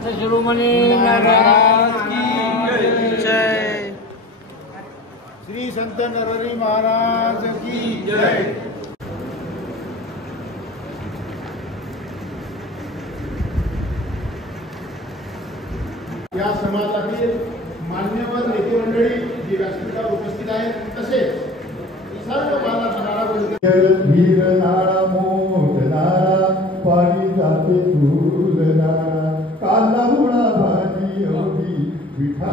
संत शिरोमणी महाराज की जय। श्री संत नरहरी महाराज की जय। या समाजातील मान्यवर नेते मंडळी जी व्यासपीठावर उपस्थित आहेत, तसेच सर्व नाळा मोठणारा पाणी जाते तुलनारा कांदा मुळा भाजी होती विठा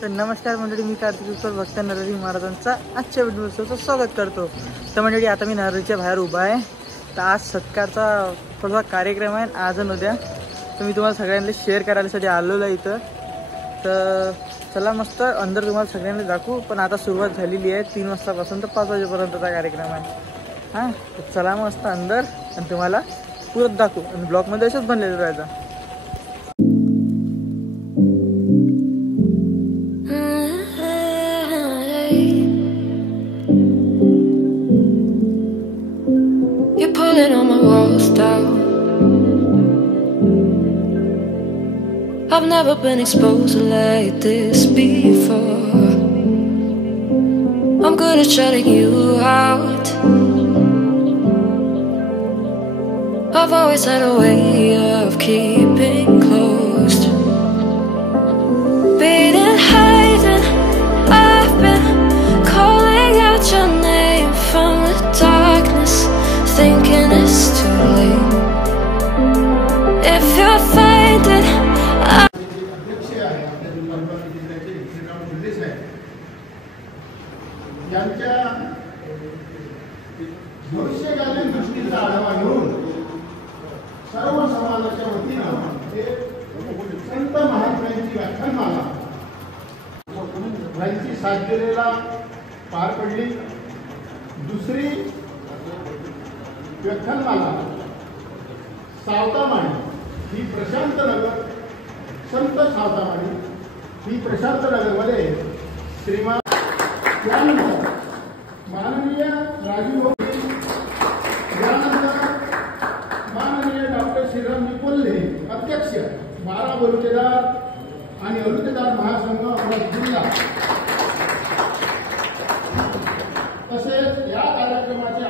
तर नमस्कार मंडळी, मी कार्तिक उत्तर भक्त नरहरी महाराजांचा आजच्या व्हिडिओचं स्वागत करतो। तर मंडळी आता मी नरहरीच्या बाहेर उभा आहे। तर आज सत्कारचा थोडासा कार्यक्रम आहे आज आणि उद्या, तर मी तुम्हाला सगळ्यांना शेअर करायसाठी आलेलो आहे इथं। तर चला मस्त अंदर तुम्हाला सगळ्यांना दाखवू, पण आता सुरुवात झालेली आहे 3 वाजतापासून तर 5 वाजेपर्यंतचा कार्यक्रम आहे। हां, तर चला मस्त अंदर आणि तुम्हाला पुरत दाखवू आणि ब्लॉगमध्ये असंच बनलेलं राहायचं। Pulling on my walls down. I've never been exposed like this before. I'm good at shutting you out. I've always had a way of keeping closed. Being hiding, I've been calling out your name from the darkness, thinking it's too late. If you're finding यांच्या भविष्यकालीन दृष्टीचा आढावा घेऊन सर्व समाजाच्या वतीनं एक संत महात्म्यांची व्याख्यानमाला यांची साधलेला पार पडली। दुसरी व्याख्यानमाला सावतामाळी ही प्रशांतनगर, संत सावतामाळी ही प्रशांतनगरमध्ये श्रीमान त्यानंतर माननीय राजीव होते, त्यानंतर माननीय डॉक्टर श्रीरामजी कोल्हे अध्यक्ष 12 बलुतेदार आणि अलुतेदार महासंघ अमरावती जिल्हा, तसेच या कार्यक्रमाचे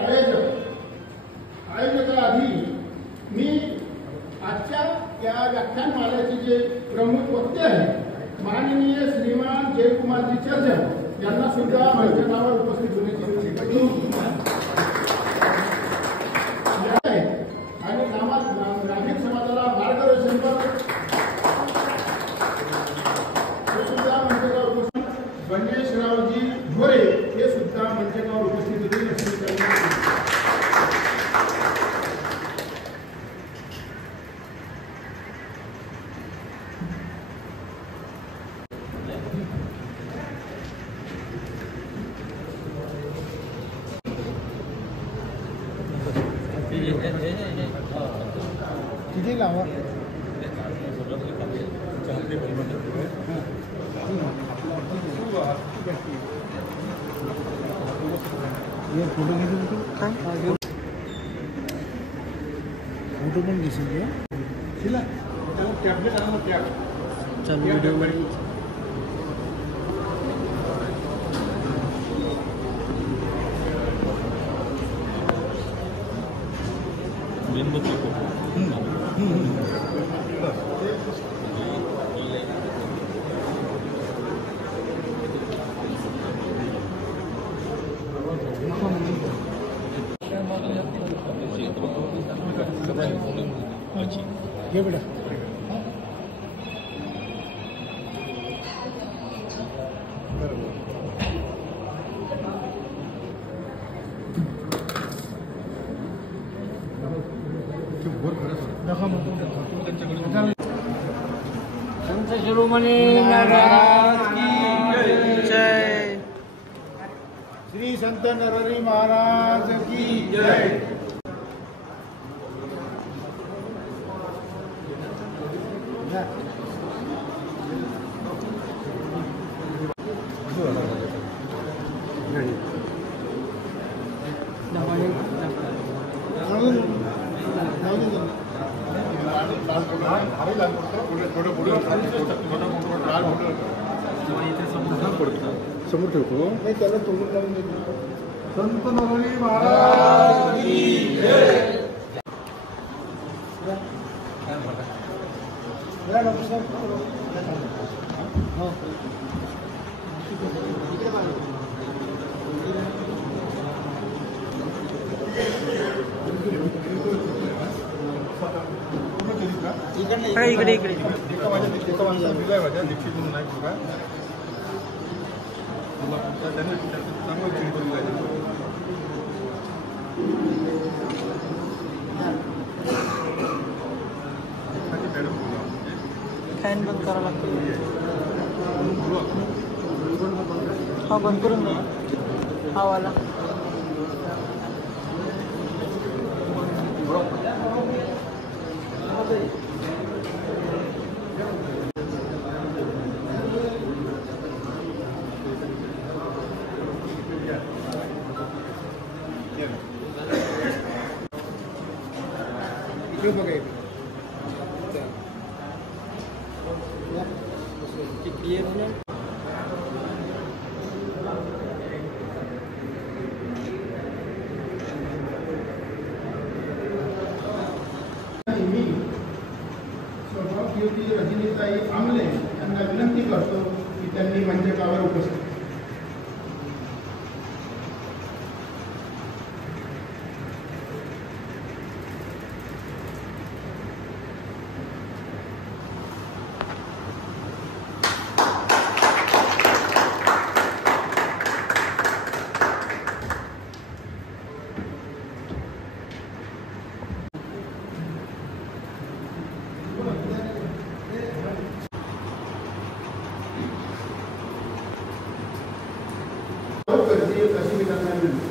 आयोजकाआधी मी आजच्या या व्याख्यानमालेचे जे प्रमुख वक्ते आहेत माननीय श्रीमान जयकुमारजी चर्चा यांना सुद्धा मंचनावर उपस्थित होण्याची विनंती आणि ग्रामीण समाजाला मार्गदर्शन हे सुद्धा मंचनावर उपस्थित गणेशरावजी ढोरे हे सुद्धा मंचनावर उपस्थित होते। किती लावा फोटो फोटो पण दिसेल टॅबलेट आणा टॅब चालू व्हिडिओ ये बेटा संत शिरोमणी महाराज की जय। श्री संत नरहरी महाराज की जय। समोर ठेवतो नाही त्याला तोडून लावून देतो. संत नरहरी महाराज की जय. इकडे इकडे फॅन बंद करावं लागतं. हा बंद करून द्या हा वाला. मी स्वभावदेवती रजनीताई आमले यांना विनंती करतो की त्यांनी मंचकावर उपस्थित करतील अशी मी त्यांना विनंती.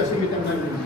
अशी मी त्यांना विनंती.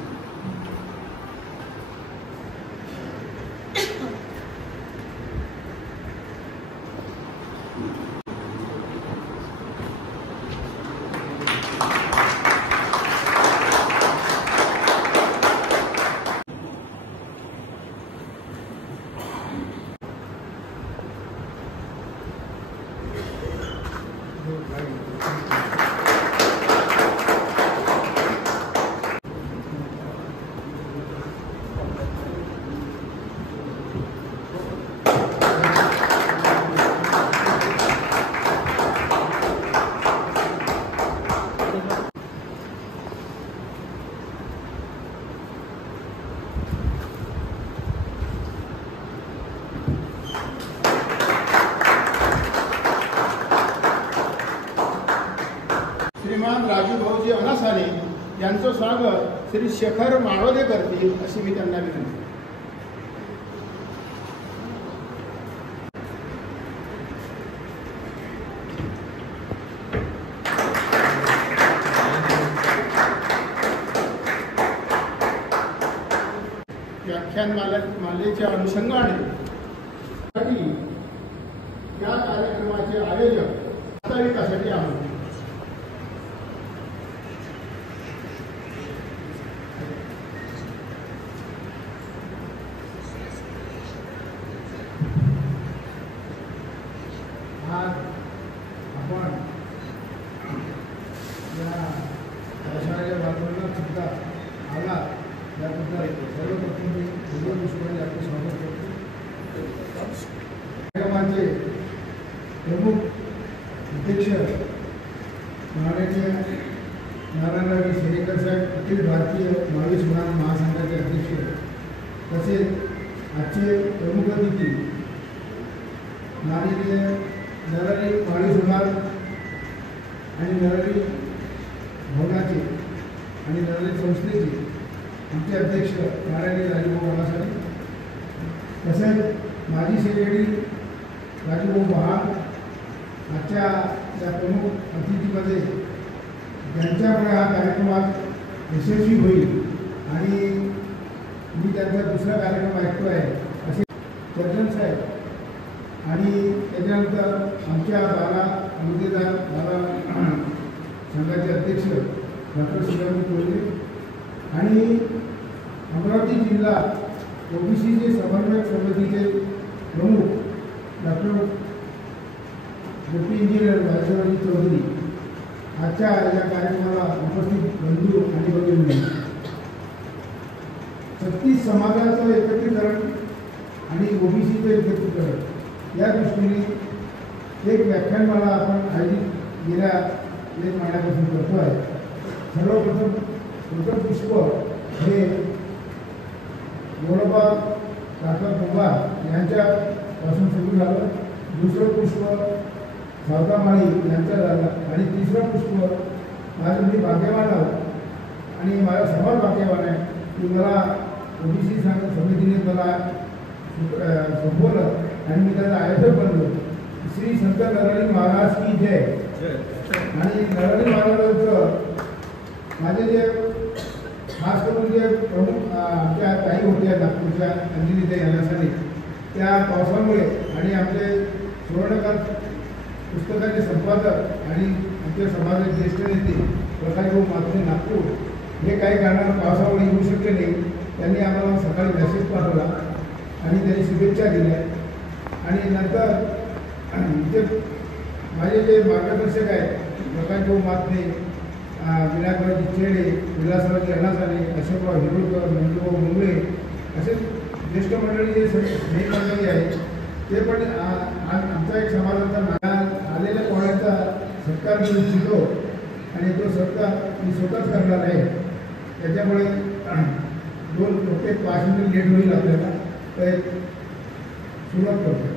श्रीमान राजूभाऊजी अनासाने यांचं स्वागत श्री शेखर माळोदे करतील अशी मी त्यांना विनंती. व्याख्यानमालेच्या अनुषंगाने या कार्यक्रमाचे आयोजक वास्तविकासाठी आहोत. आज आपण या दशहऱ्याच्या वातावरणात सुद्धा आला याबद्दल सर्वप्रथम मी भगवान विश्वाने आपले स्वागत करतो. कार्यक्रमाचे प्रमुख अध्यक्ष महाराष्ट्र नारायणराव सेनेकर साहेब, अखिल भारतीय माळी सुनार महासंघाचे अध्यक्ष, तसेच आजचे प्रमुख अतिथी माननीय नरहरी माळी सुनार आणि नरहरी भवनाचे आणि नरहरी संस्थेचे आमचे अध्यक्ष नारायणी राजूभाऊ अनासाने, तसेच माजी सेक्रेटरी राजूभाऊ बहार, आजच्या या प्रमुख अतिथीमध्ये ज्यांच्यामुळे हा कार्यक्रमात यशस्वी होईल आणि मी दुसरा कार्यक्रम ऐकतोय असे चर्चन साहेब आणि त्याच्यानंतर आमच्या बाला मुद्देदार बाला संघाचे अध्यक्ष डॉक्टर श्रीराम कोल्हे आणि अमरावती जिल्हा ओबीसीचे समन्वयक समितीचे प्रमुख डॉक्टर डेप्युटी इंजिनियर वायसरावजी चौधरी आजच्या या कार्यक्रमाला उपस्थित बंधू आणि भगिनी 36 समाजाचं एकत्रीकरण आणि ओबीसीचं एकत्रीकरण या दृष्टीने एक व्याख्यानमाला आपण आयोजित गेल्या 1 महिन्यापासून करतो आहे. सर्वप्रथम पुष्प हे गोळोबा काका कुंभार यांच्यापासून सुरू झालं. दुसरं पुष्प सावतामाळी यांचा झाला आणि तिसरं पुष्प माझं मी भाग्यवान आहोत आणि माझा समाज भाग्यवान आहे की मला ओबीसी समितीने मला संपवलं आणि मी त्याचा आयोजक बनलो. श्री संत नरहरी महाराज की जय. आणि नरहरी महाराजांचं माझे जे खास करून जे प्रमुख आमच्या ताई होत्या नागपूरच्या अंजलीताई यांच्यासाठी त्या पावसामुळे आणि आमचे सुवर्णकाळ पुस्तकाचे संपादक आणि आमच्या समाजाचे ज्येष्ठ नेते प्रकाशभाऊ मात्रे नागपूर हे काही कारणानं पावसामुळे येऊ शकले नाही. त्यांनी आम्हाला सकाळी मेसेज पाठवला आणि त्यांनी शुभेच्छा दिल्या आणि नंतर इथे माझे जे मार्गदर्शक आहेत प्रकाशभाऊ मात्रे, विनायकरावजी चेडे, विलासरावजी अण्णासाने, अशोकराव हिरोडकर, मंजूभाऊ मुंगळे असे ज्येष्ठ मंडळी जे हे मंडळी आहेत ते पण आमचा एक समाजाचा आलेल्या पोळ्यांचा सत्कार मी इच्छितो आणि तो सत्कार मी स्वतःच करणार आहे. त्याच्यामुळे प्रत्येक 5 मिनिट लेट होईल आपल्याला तर सुरुवात करतो.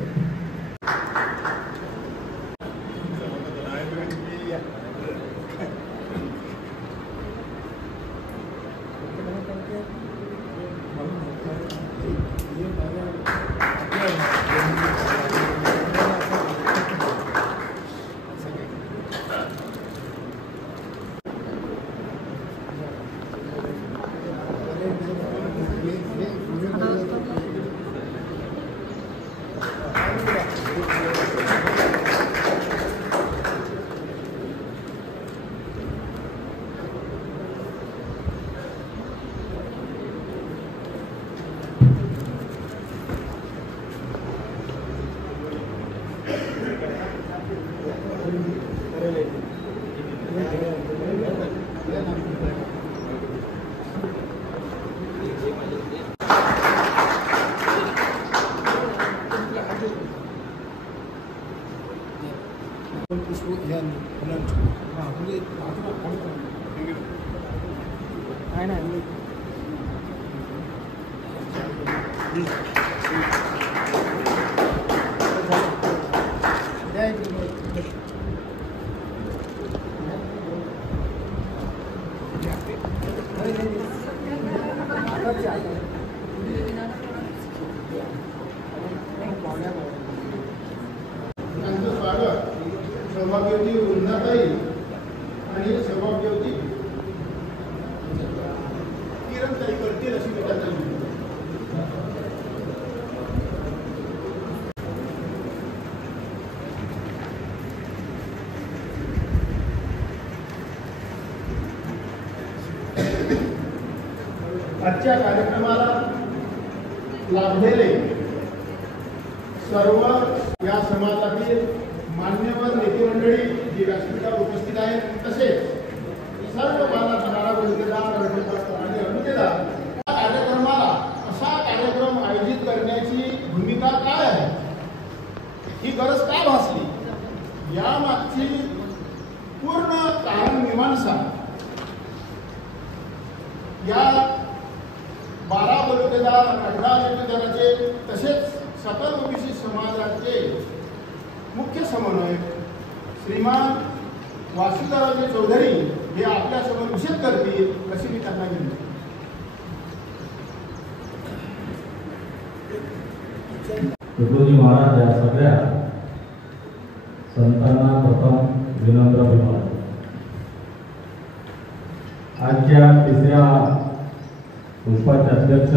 सौभाग्यवती वृंदाताई आणि सौभाग्यवती किरणताई करतील अशी मी त्यांना आजच्या कार्यक्रमाला लाभलेले सर्व या समाजातील मान्यवर नेते मंडळी जी व्यासपीठावर उपस्थित आहेत तसेच सर्व मला जाणारा गुंतेदार आणि अनुतेदार या कार्यक्रमाला असा कार्यक्रम आयोजित करण्याची भूमिका काय आहे, ही गरज का भासली, यामागची पूर्ण कारण मीमांसा या 12 बलुतेदार 18 बलुतेदाराचे तसेच सकल ओबीसी समाजाचे मुख्य समन्वयक श्रीमान वासुदेवरावजी चौधरी हे आपल्यासमोर विषद करतील अशी मी त्यांना विनंती. तुकोजी महाराज या सगळ्या संतांना प्रथम विनम्र अभिवादन. आजच्या 3ऱ्या पुष्पाचे अध्यक्ष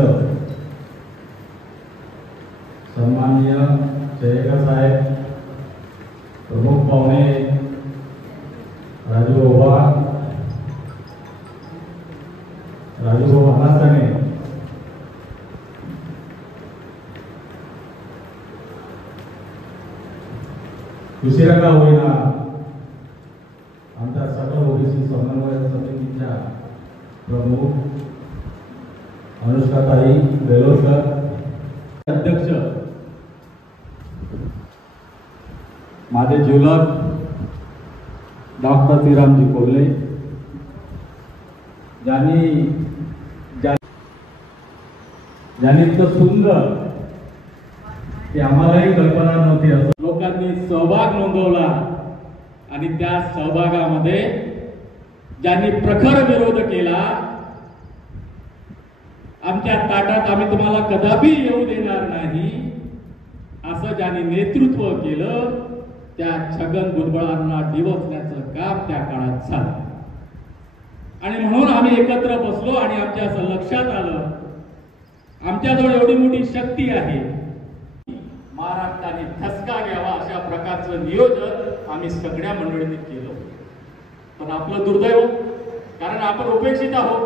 सन्माननीय जयेकर साहेब, प्रमुख पाहुणे राजूभाऊ महासाने, उशिरा का होईना आमच्या सकल ओबीसी समन्वय समितीच्या प्रमुख अनुष्काताई बेलोरकर, अध्यक्ष माझे जिवलग डॉक्टर श्रीरामजी कोल्हे, ज्यांनी इतकं सुंदर ते आम्हालाही कल्पना नव्हती असं लोकांनी सहभाग नोंदवला आणि त्या सहभागामध्ये ज्यांनी प्रखर विरोध केला, आमच्या ताटात आम्ही तुम्हाला कदापि येऊ देणार नाही असं ज्यांनी नेतृत्व केलं, त्या छगन भुजबळांना डिवचण्याचं काम त्या काळात झालं. आणि म्हणून आम्ही एकत्र बसलो आणि आमच्या असं लक्षात आलं, आमच्याजवळ एवढी मोठी शक्ती आहे, महाराष्ट्राने ठसका घ्यावा अशा प्रकारचं नियोजन आम्ही सगळ्या मंडळींनी केलं. पण आपलं दुर्दैव, कारण आपण उपेक्षित आहोत,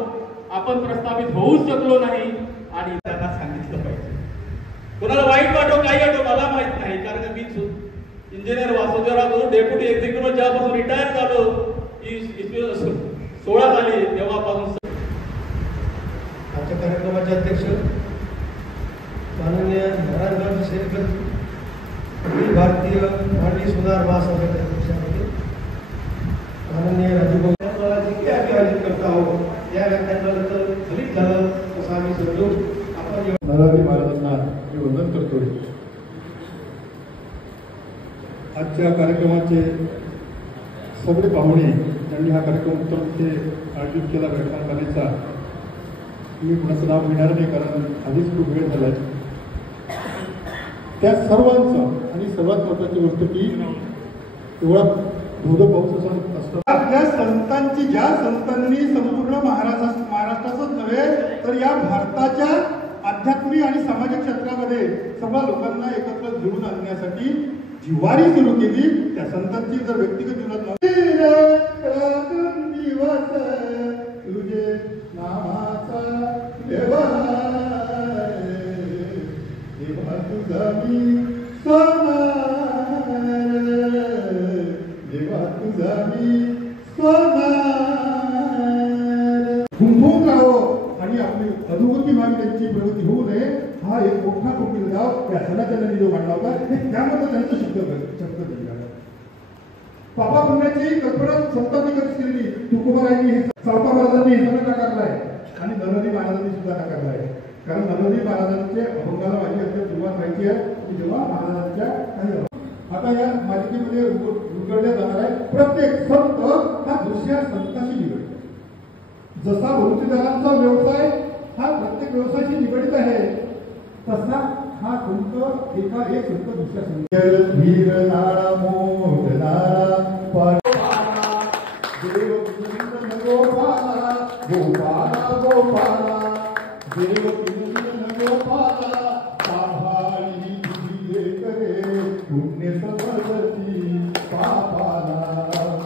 आपण प्रस्थापित होऊच शकलो नाही आणि त्यांना सांगितलं पाहिजे. कोणाला वाईट वाटो काही वाटो मला माहित नाही, कारण मी इंजिनियर वासुदेवराव डेप्युटी एक्झिक्युटिव्ह ज्यापासून रिटायर झालो, 16 झाली तेव्हापासून. आजच्या कार्यक्रमाचे अध्यक्ष माननीय नारायणराव शेरकर, अखिल भारतीय मराठी सुधार महासंघाचे अध्यक्षामध्ये माननीय राजूभाऊ, जे आम्ही आयोजित करत आहोत या व्याख्यानानंतर फलित झालं असं आम्ही समजू. आपण नरहरी महाराजांना मी वंदन करतो. आजच्या कार्यक्रमाचे सगळे पाहुणे त्यांनी हा कार्यक्रम उत्तमरित्या आयोजित केला व्याख्यानमालेचा. मी कुणाचं नाव घेणार नाही कारण आधीच खूप वेळ झालाय. त्या सर्वांचं आणि सर्वात महत्वाची गोष्ट की एवढा धोध पाऊस असतो त्या संतांची, ज्या संतांनी संपूर्ण महाराष्ट्राचंच नव्हे तर या भारताच्या आध्यात्मिक आणि सामाजिक क्षेत्रामध्ये सर्व लोकांना एकत्र घेऊन आणण्यासाठी जिव्हारी सुरू केली, त्या संतांची जर व्यक्तिगत जीवनात तुझे नामाचा देवा तुझा मी सोनार, देवा तुझा मी सोनार. घुमघुम राहो आणि आपली अधोगती मागे त्यांची प्रगती होऊ नये हा एक मोठा कोकिल गाव या सणाच्या जो मांडला होता हे त्यामध्ये त्यांचं शब्द दिला. पापा पुण्याची कल्पना संतांनी कधी केलेली, तुकोबारायांनी हे सावता महाराजांनी हे सगळं नाकारलाय आणि नरहरी महाराजांनी सुद्धा नाकारलाय. कारण नरहरी महाराजांचे अभंगाला माझी अत्यंत सुरुवात व्हायची आहे की जेव्हा महाराजांच्या काही आता या मालिकेमध्ये उलगडल्या जाणार आहे. प्रत्येक संत हा दुसऱ्या संताशी निगडित आहे. जसा वृत्तीदारांचा व्यवसाय हा प्रत्येक व्यवसायाशी निगडित आहे, तसा हा संत एक संत दुसऱ्या संत गोपाला गोपाला गोपाला देव गोपाला सांभाळी तुझी करे पुण्य समर्पती पापाला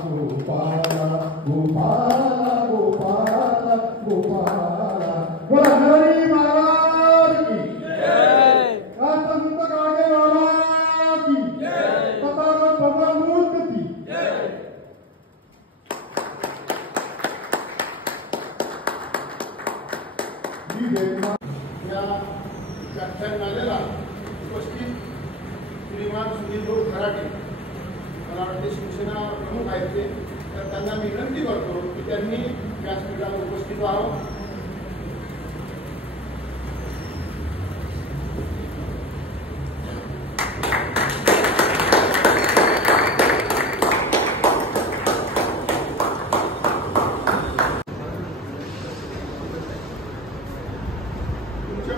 गोपाला गोपाला गोपाला गोपाला. बोला हरी महाराज की जय, संत गाडगे महाराज की जय, तथागत भगवान मूर्त की जय. या व्याख्यानमालेला उपस्थित श्रीमान सुनील खराटे, मला वाटते शिवसेना प्रमुख आहेत ते, तर त्यांना मी विनंती करतो की त्यांनी व्यासपीठावर उपस्थित व्हावं.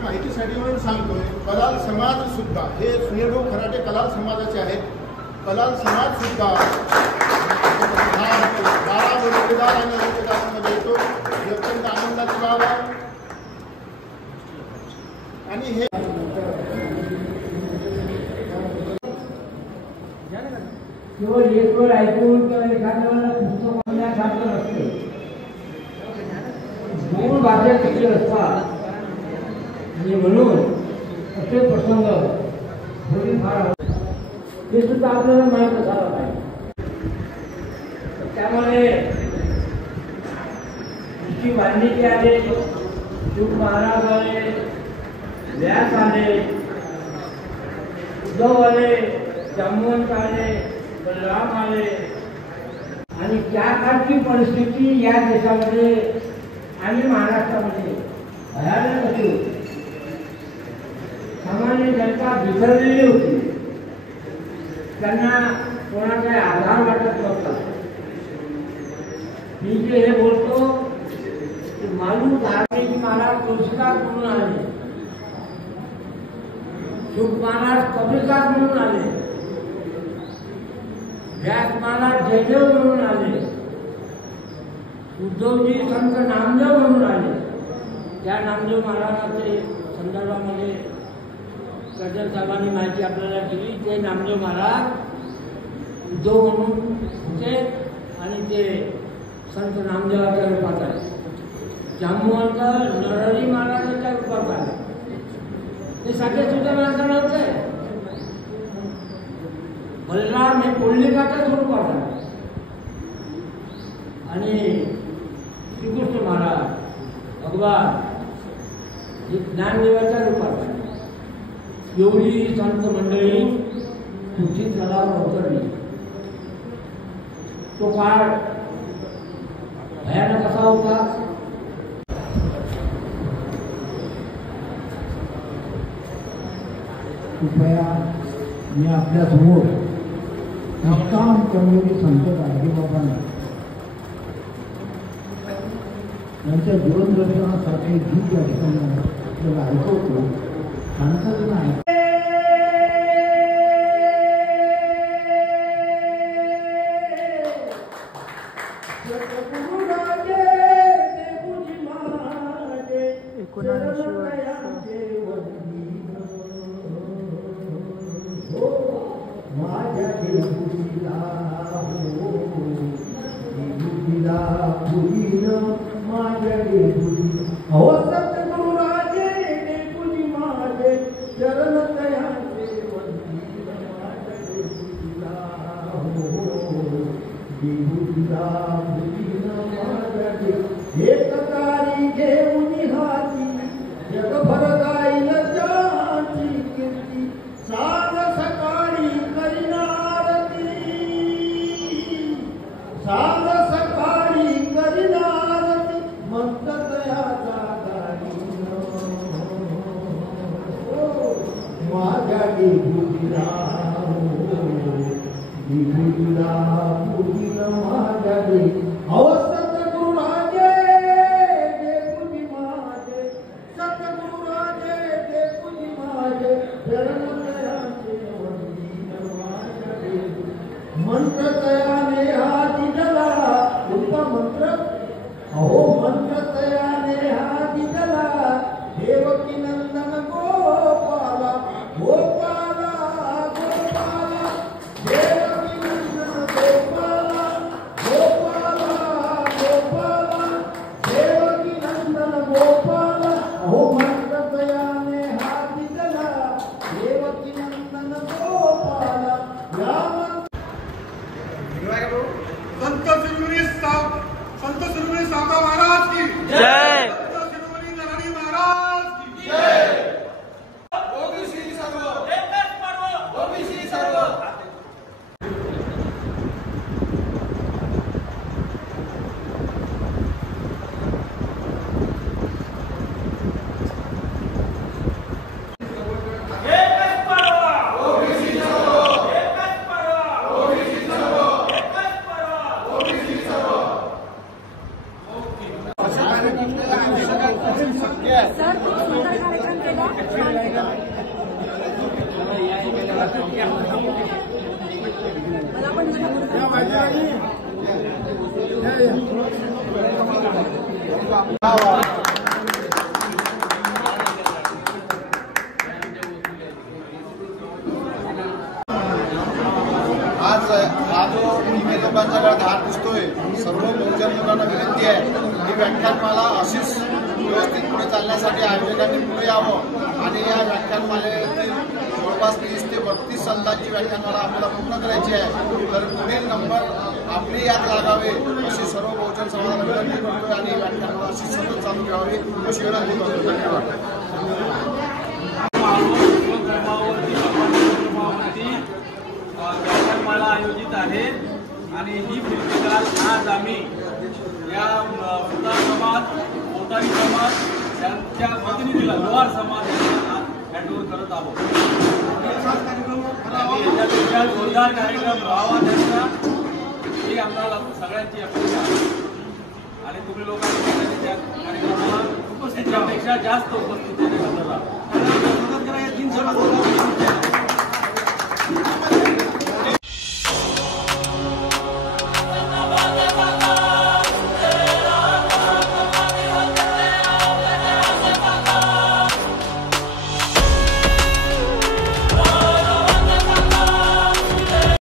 माहितीसाठी म्हणून सांगतोय, कलाल समाज सुद्धा हे सुनीलभाऊ खराटे कलाल समाजाचे आहेत. कलाल समाज सुद्धा 12 बडोतेदार आणि बडोतेदारांमध्ये येतो. अत्यंत आनंदाची बाब आहे. आणि हे केवळ एक वेळ ऐकून किंवा एखाद्याला पुस्तक वाचण्यासारखं नसते. दोन भाषा शिक्षण असतात आणि म्हणून असे प्रसंग थोडीफार हे सुद्धा आपल्याला माहीत असायला पाहिजे. त्यामुळे ऋषी वाल्मिकी आले, शुक महाराज आले, व्यास आले, उद्धव आले, जांबुवंत आले, बलराम आले आणि त्या काळची परिस्थिती या देशामध्ये आणि महाराष्ट्रामध्ये भयानक होती. सामान्य जनता बिथरलेली होती. त्यांना कोणाचा आधार वाटत नव्हता. मी जे हे बोलतो ते मालू धार्मिक महाराज तुळशीदास म्हणून आले, शुक महाराज कबीरदास म्हणून आले, व्यास महाराज जयदेव म्हणून आले, उद्धवजी संत नामदेव म्हणून आले. त्या नामदेव महाराजांचे संदर्भामध्ये कर्जल साहेबांनी माहिती आपल्याला दिली. ते नामदेव महाराज उद्धव म्हणून होते आणि ते संत नामदेवाच्या रूपात आहे. जांबुवंत नरहरी महाराजांच्या रूपात आहे. ते साधे सुद्धा माणसं नव्हते. बलराम हे पुंडलिकाच्या स्वरूपात आहे आणि श्रीकृष्ण महाराज भगवान हे ज्ञानदेवाच्या रूपात आहे. एवढी संत मंडळी तुझी तलावर अवतरली. तो काळ भयानक कसा होता. कृपया मी आपल्या समोर निष्काम कर्मयोगी संत गाडगेबाबांना यांच्या जीवनदर्शनासाठी गीत या ठिकाणी आपल्याला ऐकवतो. शांततेनं ऐक. सर्वांनी पुढे यावं आणि या व्याख्यानमालेतील जवळपास 30 ते 32 संतांची व्याख्यानमाला आपल्याला पूर्ण करायची आहे. तर पुढील नंबर आपली याद लागावे अशी सर्व बहुजन समाजाला विनंती करतोय आणि व्याख्यानमाला अशी सतत चालू ठेवावी अशी विनंती करतो. धन्यवाद. व्याख्यानमाला आयोजित आहे आणि ही फिरतीकाल आज आम्ही या सुतार समाज, मोतारी समाज यांच्या प्रतिनिधीला लोहार समाज यांना हँडओव्हर करत आहोत. याच्यापेक्षा जोरदार कार्यक्रम व्हावा त्यांचा ही आम्हाला सगळ्यांची अपेक्षा आहे आणि तुम्ही लोकांनी त्या कार्यक्रमाला याच्यापेक्षा जास्त उपस्थितीने हजर राहा.